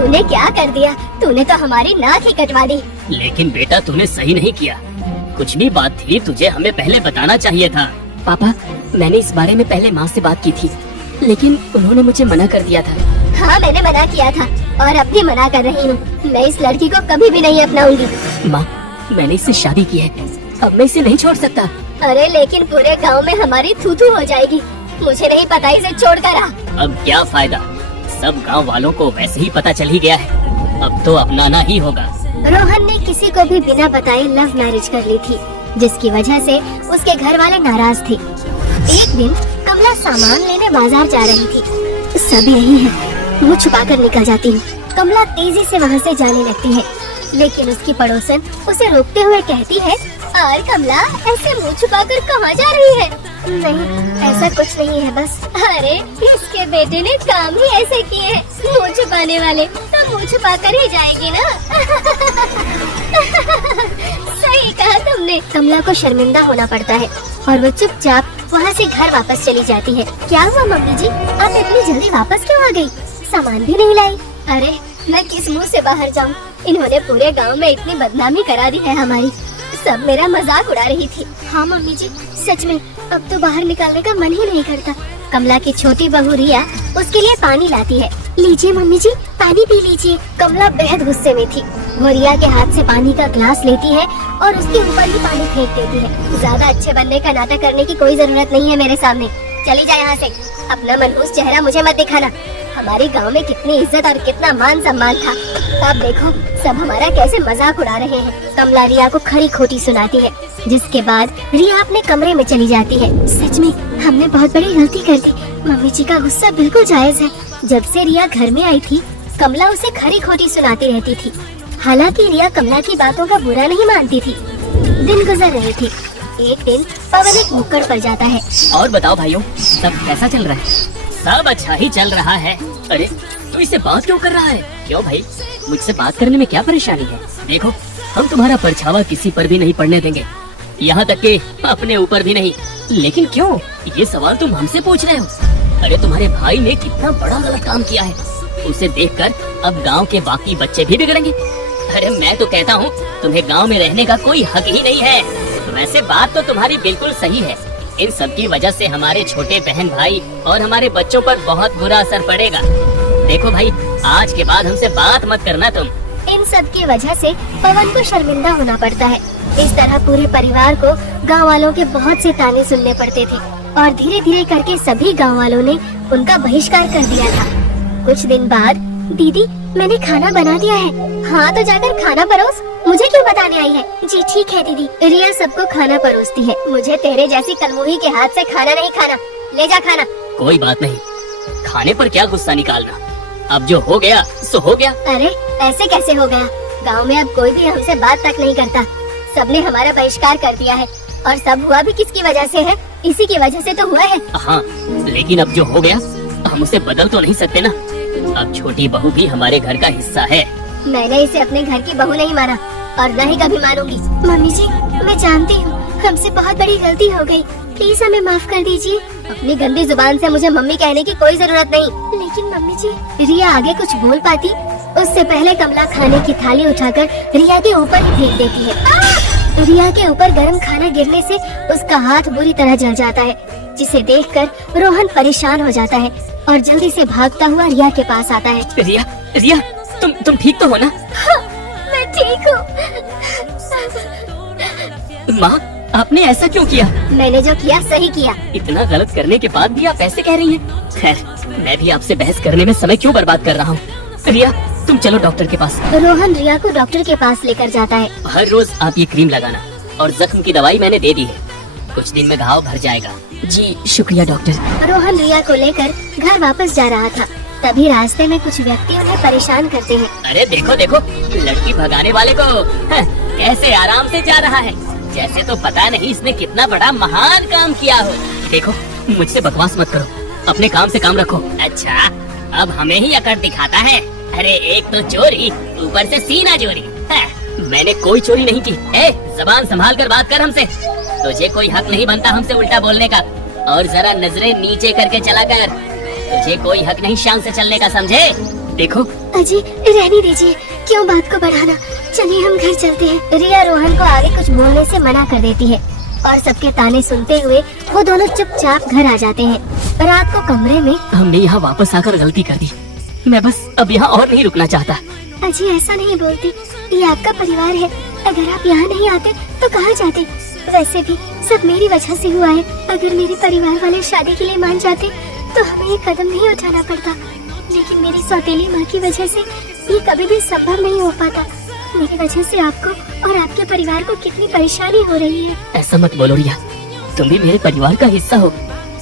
तूने क्या कर दिया? तूने तो हमारी नाक ही कटवा दी। लेकिन बेटा तूने सही नहीं किया। कुछ भी बात थी तुझे हमें पहले बताना चाहिए था। पापा, मैंने इस बारे में पहले माँ से बात की थी, लेकिन उन्होंने मुझे मना कर दिया था। हाँ, मैंने मना किया था और अब भी मना कर रही हूँ। मैं इस लड़की को कभी भी नहीं अपनाऊंगी। माँ, मैंने इससे शादी की है, अब मैं इसे नहीं छोड़ सकता। अरे लेकिन पूरे गांव में हमारी थू-थू हो जाएगी। मुझे नहीं पता इसे छोड़कर आ। अब क्या फायदा, सब गांव वालों को वैसे ही पता चल ही गया है, अब तो अपनाना ही होगा। रोहन ने किसी को भी बिना बताए लव मैरिज कर ली थी, जिसकी वजह से उसके घर वाले नाराज थे। एक दिन कमला सामान लेने बाजार जा रही थी। सब यही है, मुँह छुपाकर निकल जाती हूँ। कमला तेजी से वहाँ से जाने लगती है, लेकिन उसकी पड़ोसन उसे रोकते हुए कहती है, और कमला ऐसे मुँह छुपाकर कहाँ जा रही है? नहीं, ऐसा कुछ नहीं है बस। अरे इसके बेटे ने काम ही ऐसे किए हैं, मुँह छुपाने वाले, तो मुँह छुपा कर ही जाएगी ना। सही कहा तुमने। कमला को शर्मिंदा होना पड़ता है और वो चुपचाप वहाँ से घर वापस चली जाती है। क्या हुआ मम्मी जी, आप इतनी जल्दी वापस क्यों आ गई? सामान भी नहीं लाई? अरे मैं किस मुँह से बाहर जाऊँ? इन्होंने पूरे गांव में इतनी बदनामी करा दी है हमारी। सब मेरा मजाक उड़ा रही थी। हाँ मम्मी जी, सच में अब तो बाहर निकलने का मन ही नहीं करता। कमला की छोटी बहू रिया उसके लिए पानी लाती है। लीजिए मम्मी जी, पानी पी लीजिए। कमला बेहद गुस्से में थी। वो रिया के हाथ से पानी का ग्लास लेती है और उसके ऊपर ही पानी फेंक देती है। ज्यादा अच्छे बनने का नाटक करने की कोई जरूरत नहीं है मेरे सामने। चली जाए यहाँ से, अपना मनहूस चेहरा मुझे मत दिखाना। हमारे गांव में कितनी इज्जत और कितना मान सम्मान था, अब देखो सब हमारा कैसे मजाक उड़ा रहे हैं। कमला रिया को खरी खोटी सुनाती है, जिसके बाद रिया अपने कमरे में चली जाती है। सच में हमने बहुत बड़ी गलती कर दी। मम्मी जी का गुस्सा बिल्कुल जायज है। जब से रिया घर में आई थी, कमला उसे खरी खोटी सुनाती रहती थी। हालांकि रिया कमला की बातों का बुरा नहीं मानती थी। दिन गुजर रहे थे। एक दिन पवन एक मुक्कड़ पर जाता है। और बताओ भाइयों, सब कैसा चल रहा है? सब अच्छा ही चल रहा है। अरे तू इससे बात क्यों कर रहा है? क्यों भाई, मुझसे बात करने में क्या परेशानी है? देखो, हम तुम्हारा परछावा किसी पर भी नहीं पड़ने देंगे, यहाँ तक कि अपने ऊपर भी नहीं। लेकिन क्यों ये सवाल तुम हमसे पूछ रहे हो? अरे तुम्हारे भाई ने कितना बड़ा गलत काम किया है, उसे देखकर अब गांव के बाकी बच्चे भी बिगड़ेंगे। अरे मैं तो कहता हूँ तुम्हें गांव में रहने का कोई हक ही नहीं है। वैसे बात तो तुम्हारी बिल्कुल सही है। इन सब की वजह से हमारे छोटे बहन भाई और हमारे बच्चों पर बहुत बुरा असर पड़ेगा। देखो भाई, आज के बाद हमसे बात मत करना तुम। इन सब की वजह से पवन को शर्मिंदा होना पड़ता है। इस तरह पूरे परिवार को गांव वालों के बहुत से ताने सुनने पड़ते थे और धीरे धीरे करके सभी गांव वालों ने उनका बहिष्कार कर दिया था। कुछ दिन बाद, दीदी मैंने खाना बना दिया है। हाँ तो जाकर खाना परोस, मुझे क्यों बताने आई है? जी ठीक है दीदी। रिया सबको खाना परोसती है। मुझे तेरे जैसी कलमुही के हाथ से खाना नहीं खाना। ले जा खाना। कोई बात नहीं, खाने पर क्या गुस्सा निकालना, अब जो हो गया सो हो गया। अरे ऐसे कैसे हो गया? गांव में अब कोई भी हमसे बात तक नहीं करता। सबने हमारा बहिष्कार कर दिया है और सब हुआ भी किसकी वजह से है? इसी की वजह से तो हुआ है। हाँ, लेकिन अब जो हो गया हम उसे बदल तो नहीं सकते ना। अब छोटी बहू भी हमारे घर का हिस्सा है। मैंने इसे अपने घर की बहू नहीं माना और न ही कभी मानूंगी। मम्मी जी, मैं जानती हूँ हमसे बहुत बड़ी गलती हो गई, प्लीज हमें माफ कर दीजिए। अपनी गंदी जुबान से मुझे मम्मी कहने की कोई जरूरत नहीं। लेकिन मम्मी जी, रिया आगे कुछ बोल पाती उससे पहले कमला खाने की थाली उठाकर रिया के ऊपर ही फेंक देती है। रिया के ऊपर गर्म खाना गिरने से उसका हाथ बुरी तरह जल जाता है, जिसे देखकर रोहन परेशान हो जाता है और जल्दी से भागता हुआ रिया के पास आता है। रिया, रिया, तुम ठीक तो हो ना? हाँ, मैं ठीक हूँ। माँ, आपने ऐसा क्यों किया? मैंने जो किया सही किया। इतना गलत करने के बाद भी आप ऐसे कह रही हैं? खैर, मैं भी आपसे बहस करने में समय क्यों बर्बाद कर रहा हूँ। रिया, तुम चलो डॉक्टर के पास। रोहन रिया को डॉक्टर के पास लेकर जाता है। हर रोज आप ये क्रीम लगाना और जख्म की दवाई मैंने दे दी है, कुछ दिन में घाव भर जाएगा। जी शुक्रिया डॉक्टर। रोहन रिया को लेकर घर वापस जा रहा था, तभी रास्ते में कुछ व्यक्ति उन्हें परेशान करते हैं। अरे देखो देखो, लड़की भगाने वाले को कैसे आराम से जा रहा है, जैसे तो पता नहीं इसने कितना बड़ा महान काम किया हो। देखो, मुझसे बकवास मत करो, अपने काम से काम रखो। अच्छा, अब हमें ही अकड़ दिखाता है। अरे एक तो चोरी, ऊपर से सीना चोरी। मैंने कोई चोरी नहीं की। जबान संभाल कर बात कर हमसे। तुझे कोई हक नहीं बनता हमसे उल्टा बोलने का। और जरा नजरें नीचे करके चला कर, तुझे कोई हक नहीं शान से चलने का, समझे? देखो। अजी रहने दीजिए, क्यों बात को बढ़ाना, चलिए हम घर चलते हैं। रिया रोहन को आगे कुछ बोलने से मना कर देती है और सबके ताने सुनते हुए वो दोनों चुपचाप घर आ जाते हैं। रात को कमरे में हमने यहाँ वापस आकर गलती कर दी, मैं बस अब यहाँ और नहीं रुकना चाहता। अजी ऐसा नहीं बोलती, ये आपका परिवार है, अगर आप यहाँ नहीं आते तो कहाँ जाते। वैसे भी सब मेरी वजह से हुआ है, अगर मेरे परिवार वाले शादी के लिए मान जाते तो हमें ये कदम नहीं उठाना पड़ता, लेकिन मेरी सौतेली माँ की वजह से ये कभी भी संभव नहीं हो पाता। मेरी वजह से आपको और आपके परिवार को कितनी परेशानी हो रही है। ऐसा मत बोलो रिया, तुम भी मेरे परिवार का हिस्सा हो,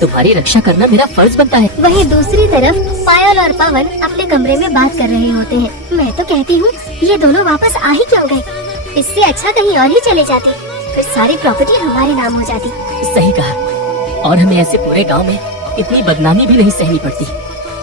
तुम्हारी रक्षा करना मेरा फर्ज बनता है। वहीं दूसरी तरफ पायल और पवन अपने कमरे में बात कर रहे होते हैं। मैं तो कहती हूँ ये दोनों वापस आ ही क्यों गए, इससे अच्छा कहीं और ही चले जाते, फिर सारी प्रॉपर्टी हमारे नाम हो जाती। सही कहा, और हमें ऐसे पूरे गांव में इतनी बदनामी भी नहीं सहनी पड़ती।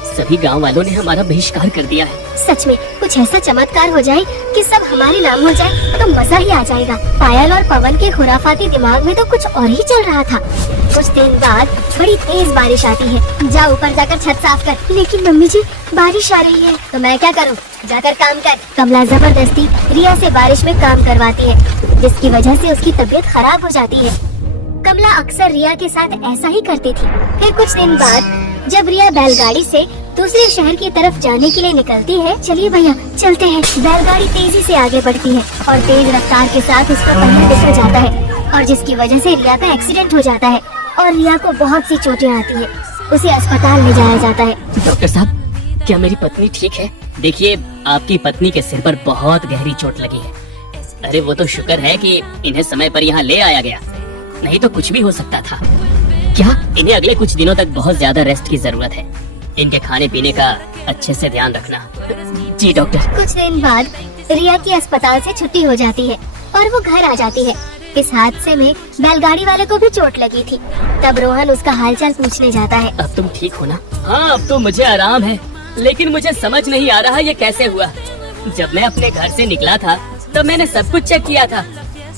सभी गांव वालों ने हमारा बहिष्कार कर दिया है। सच में कुछ ऐसा चमत्कार हो जाए कि सब हमारे नाम हो जाए तो मजा ही आ जाएगा। पायल और पवन के खुराफाती दिमाग में तो कुछ और ही चल रहा था। कुछ दिन बाद बड़ी तेज बारिश आती है। जा ऊपर जाकर छत साफ कर। लेकिन मम्मी जी बारिश आ रही है। तो मैं क्या करूँ, जाकर काम कर। कमला जबरदस्ती रिया से बारिश में काम करवाती है, जिसकी वजह से उसकी तबीयत खराब हो जाती है। कमला अक्सर रिया के साथ ऐसा ही करती थी। फिर कुछ दिन बाद जब रिया बैलगाड़ी से दूसरे शहर की तरफ जाने के लिए निकलती है, चलिए भैया चलते हैं। बैलगाड़ी तेजी से आगे बढ़ती है और तेज रफ्तार के साथ उसका पहिया फिसल जाता है और जिसकी वजह से रिया का एक्सीडेंट हो जाता है और रिया को बहुत सी चोटें आती है। उसे अस्पताल ले जाया जाता है। डॉक्टर साहब, क्या मेरी पत्नी ठीक है? देखिए, आपकी पत्नी के सिर पर बहुत गहरी चोट लगी है। अरे वो तो शुक्र है कि इन्हें समय पर यहाँ ले आया गया, नहीं तो कुछ भी हो सकता था। क्या इन्हें अगले कुछ दिनों तक बहुत ज्यादा रेस्ट की जरूरत है? इनके खाने पीने का अच्छे से ध्यान रखना। जी डॉक्टर। कुछ दिन बाद रिया की अस्पताल से छुट्टी हो जाती है और वो घर आ जाती है। इस हादसे में बैलगाड़ी वाले को भी चोट लगी थी। तब रोहन उसका हालचाल पूछने जाता है। अब तुम ठीक हो ना? हाँ, अब तो मुझे आराम है, लेकिन मुझे समझ नहीं आ रहा ये कैसे हुआ। जब मैं अपने घर से निकला था तब मैंने सब कुछ चेक किया था,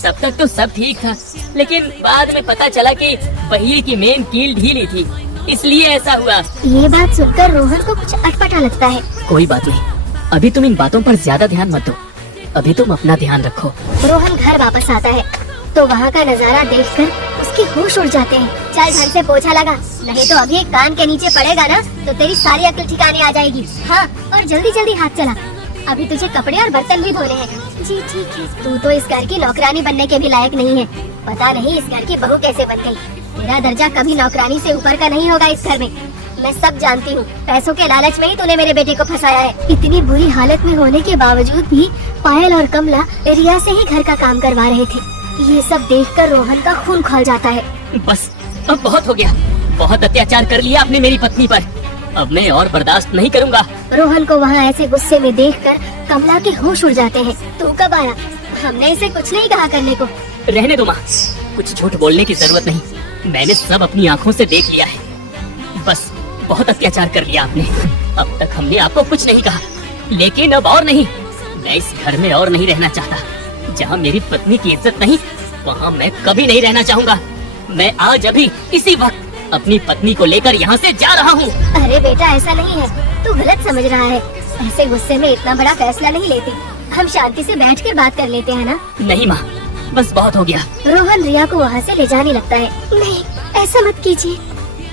तब तक तो सब ठीक था, लेकिन बाद में पता चला कि पहिए की मेन कील ढीली थी, इसलिए ऐसा हुआ। ये बात सुनकर रोहन को कुछ अटपटा लगता है। कोई बात नहीं, अभी तुम इन बातों पर ज्यादा ध्यान मत दो, अभी तुम अपना ध्यान रखो। रोहन घर वापस आता है तो वहाँ का नजारा देखकर उसके होश उड़ जाते हैं। चल घर से पोछा लगा, नहीं तो अभी एक कान के नीचे पड़ेगा ना तो तेरी सारी अक्ल ठिकाने आ जाएगी। हाँ, और जल्दी जल्दी हाथ चला, अभी तुझे कपड़े और बर्तन भी धोने हैं। जी ठीक है। तू तो इस घर की नौकरानी बनने के भी लायक नहीं है, पता नहीं इस घर की बहू कैसे बन गई। तेरा दर्जा कभी नौकरानी से ऊपर का नहीं होगा इस घर में, मैं सब जानती हूँ। पैसों के लालच में ही तूने मेरे बेटे को फंसाया है। इतनी बुरी हालत में होने के बावजूद भी पायल और कमला रिया से ही घर का काम करवा रहे थे। ये सब देखकर रोहन का खून खौल जाता है। बस अब बहुत हो गया, बहुत अत्याचार कर लिया आपने मेरी पत्नी पर, अब मैं और बर्दाश्त नहीं करूँगा। रोहन को वहाँ ऐसे गुस्से में देखकर कमला के होश उड़ जाते हैं। तू कब आया? हमने इसे कुछ नहीं कहा करने को। रहने दो माँ, कुछ झूठ बोलने की जरूरत नहीं, मैंने सब अपनी आँखों से देख लिया है। बस बहुत अत्याचार कर लिया आपने, अब तक हमने आपको कुछ नहीं कहा, लेकिन अब और नहीं। मैं इस घर में और नहीं रहना चाहता, जहाँ मेरी पत्नी की इज्जत नहीं वहाँ मैं कभी नहीं रहना चाहूँगा। मैं आज अभी इसी वक्त अपनी पत्नी को लेकर यहाँ से जा रहा हूँ। अरे बेटा ऐसा नहीं है, तू गलत समझ रहा है, ऐसे गुस्से में इतना बड़ा फैसला नहीं लेते, हम शांति से बैठ कर बात कर लेते हैं ना। नहीं माँ, बस बहुत हो गया। रोहन रिया को वहाँ से ले जाने लगता है। नहीं ऐसा मत कीजिए,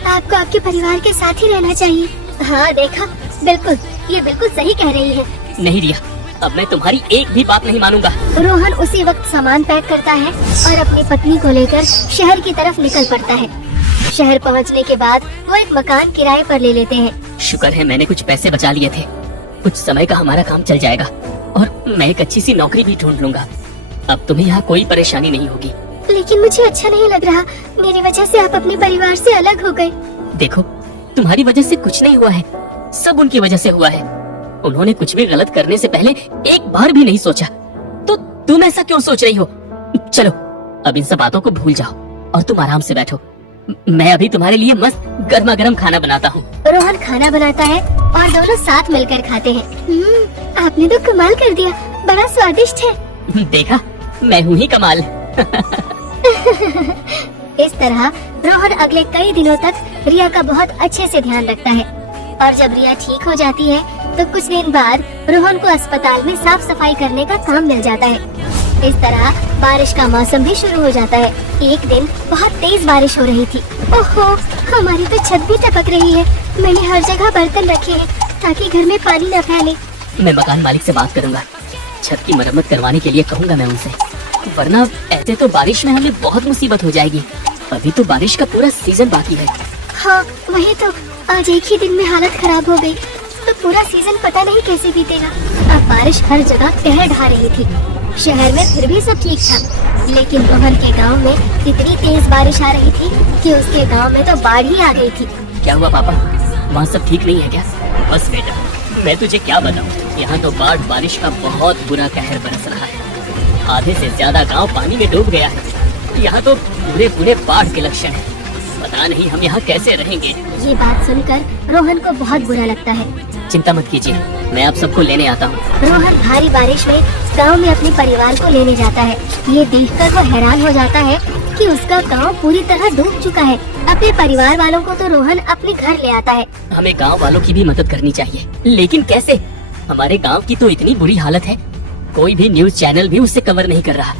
आपको आपके परिवार के साथ ही रहना चाहिए। हाँ देखा, बिल्कुल, ये बिल्कुल सही कह रही है। नहीं रिया, अब मैं तुम्हारी एक भी बात नहीं मानूंगा। रोहन उसी वक्त सामान पैक करता है और अपनी पत्नी को लेकर शहर की तरफ निकल पड़ता है। शहर पहुंचने के बाद वो एक मकान किराए पर ले लेते हैं। शुक्र है मैंने कुछ पैसे बचा लिए थे, कुछ समय का हमारा काम चल जाएगा और मैं एक अच्छी सी नौकरी भी ढूंढ लूंगा। अब तुम्हें यहाँ कोई परेशानी नहीं होगी। लेकिन मुझे अच्छा नहीं लग रहा, मेरी वजह से आप अपने परिवार से अलग हो गए। देखो, तुम्हारी वजह से कुछ नहीं हुआ है, सब उनकी वजह से हुआ है। उन्होंने कुछ भी गलत करने से पहले एक बार भी नहीं सोचा, तो तुम ऐसा क्यों सोच रही हो? चलो अब इन सब बातों को भूल जाओ और तुम आराम से बैठो, मैं अभी तुम्हारे लिए मस्त गर्मा गर्म खाना बनाता हूँ। रोहन खाना बनाता है और दोनों साथ मिलकर खाते हैं। आपने तो कमाल कर दिया, बड़ा स्वादिष्ट है। देखा, मैं हूँ ही कमाल। इस तरह रोहन अगले कई दिनों तक रिया का बहुत अच्छे से ध्यान रखता है और जब रिया ठीक हो जाती है तो कुछ दिन बाद रोहन को अस्पताल में साफ सफाई करने का काम मिल जाता है। इस तरह बारिश का मौसम भी शुरू हो जाता है। एक दिन बहुत तेज बारिश हो रही थी। ओहो, हमारी तो छत भी टपक रही है। मैंने हर जगह बर्तन रखे हैं ताकि घर में पानी न फैले। मैं मकान मालिक से बात करूंगा, छत की मरम्मत करवाने के लिए कहूंगा मैं उनसे, वरना ऐसे तो बारिश में हमें बहुत मुसीबत हो जाएगी। अभी तो बारिश का पूरा सीजन बाकी है। हाँ वही तो, आज एक ही दिन में हालत खराब हो गई तो पूरा सीजन पता नहीं कैसे बीतेगा। अब बारिश हर जगह कहर ढा रही थी। शहर में फिर भी सब ठीक था, लेकिन रोहन के गांव में इतनी तेज बारिश आ रही थी कि उसके गांव में तो बाढ़ ही आ गई थी। क्या हुआ पापा, वहाँ सब ठीक नहीं है क्या? बस बेटा, मैं तुझे क्या बताऊँ, यहाँ तो बारिश का बहुत बुरा कहर बरस रहा है। आधे से ज्यादा गांव पानी में डूब गया है। यहाँ तो पूरे बाढ़ के लक्षण हैं। पता नहीं हम यहाँ कैसे रहेंगे। ये बात सुनकर रोहन को बहुत बुरा लगता है। चिंता मत कीजिए, मैं आप सबको लेने आता हूँ। रोहन भारी बारिश में गांव में अपने परिवार को लेने जाता है। ये देखकर वो हैरान हो जाता है कि उसका गांव पूरी तरह डूब चुका है। अपने परिवार वालों को तो रोहन अपने घर ले आता है। हमें गांव वालों की भी मदद करनी चाहिए, लेकिन कैसे? हमारे गांव की तो इतनी बुरी हालत है, कोई भी न्यूज चैनल भी उसे कवर नहीं कर रहा।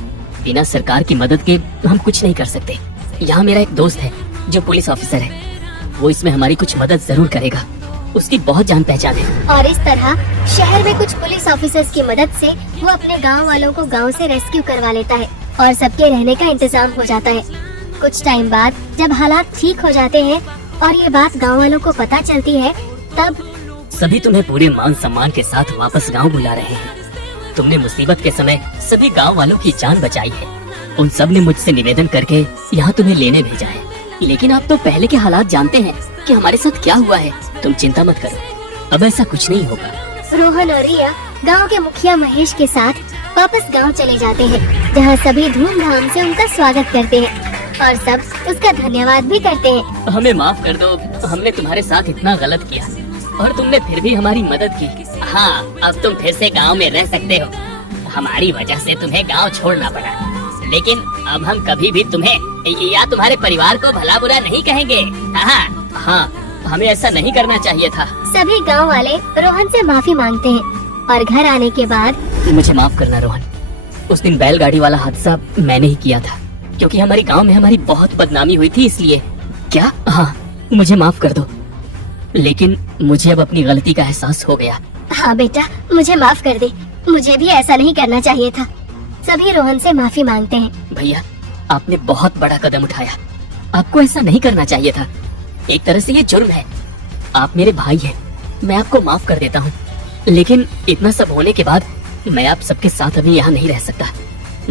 बिना सरकार की मदद के हम कुछ नहीं कर सकते। यहाँ मेरा एक दोस्त है जो पुलिस ऑफिसर है, वो इसमें हमारी कुछ मदद जरूर करेगा। उसकी बहुत जान पहचान है। और इस तरह शहर में कुछ पुलिस ऑफिसर्स की मदद से वो अपने गांव वालों को गांव से रेस्क्यू करवा लेता है और सबके रहने का इंतजाम हो जाता है। कुछ टाइम बाद जब हालात ठीक हो जाते हैं और ये बात गांव वालों को पता चलती है, तब सभी तुम्हें पूरे मान सम्मान के साथ वापस गांव बुला रहे हैं। तुमने मुसीबत के समय सभी गांव वालों की जान बचाई है। उन सब ने मुझसे निवेदन करके यहाँ तुम्हें लेने भेजा है, लेकिन आप तो पहले के हालात जानते हैं कि हमारे साथ क्या हुआ है। तुम चिंता मत करो, अब ऐसा कुछ नहीं होगा। रोहन और रिया गांव के मुखिया महेश के साथ वापस गांव चले जाते हैं, जहां सभी धूमधाम से उनका स्वागत करते हैं और सब उसका धन्यवाद भी करते हैं। हमें माफ कर दो, हमने तुम्हारे साथ इतना गलत किया और तुमने फिर भी हमारी मदद की। हाँ, अब तुम फिर से गांव में रह सकते हो। हमारी वजह से तुम्हें गांव छोड़ना पड़ा, लेकिन अब हम कभी भी तुम्हें या तुम्हारे परिवार को भला बुरा नहीं कहेंगे। हाँ, हमें ऐसा नहीं करना चाहिए था। सभी गांव वाले रोहन से माफी मांगते हैं और घर आने के बाद मुझे माफ करना रोहन, उस दिन बैलगाड़ी वाला हादसा मैंने ही किया था, क्योंकि हमारे गांव में हमारी बहुत बदनामी हुई थी इसलिए। क्या? हाँ, मुझे माफ कर दो, लेकिन मुझे अब अपनी गलती का एहसास हो गया। हाँ बेटा, मुझे माफ कर दे, मुझे भी ऐसा नहीं करना चाहिए था। सभी रोहन से माफी मांगते हैं। भैया, आपने बहुत बड़ा कदम उठाया, आपको ऐसा नहीं करना चाहिए था। एक तरह से ये जुर्म है। आप मेरे भाई हैं, मैं आपको माफ कर देता हूँ, लेकिन इतना सब होने के बाद मैं आप सबके साथ अभी यहाँ नहीं रह सकता।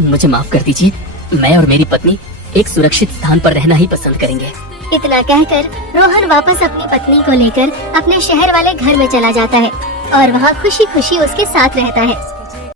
मुझे माफ कर दीजिए। मैं और मेरी पत्नी एक सुरक्षित स्थान पर रहना ही पसंद करेंगे। इतना कहकर रोहन वापस अपनी पत्नी को लेकर अपने शहर वाले घर में चला जाता है और वहाँ खुशी खुशी उसके साथ रहता है।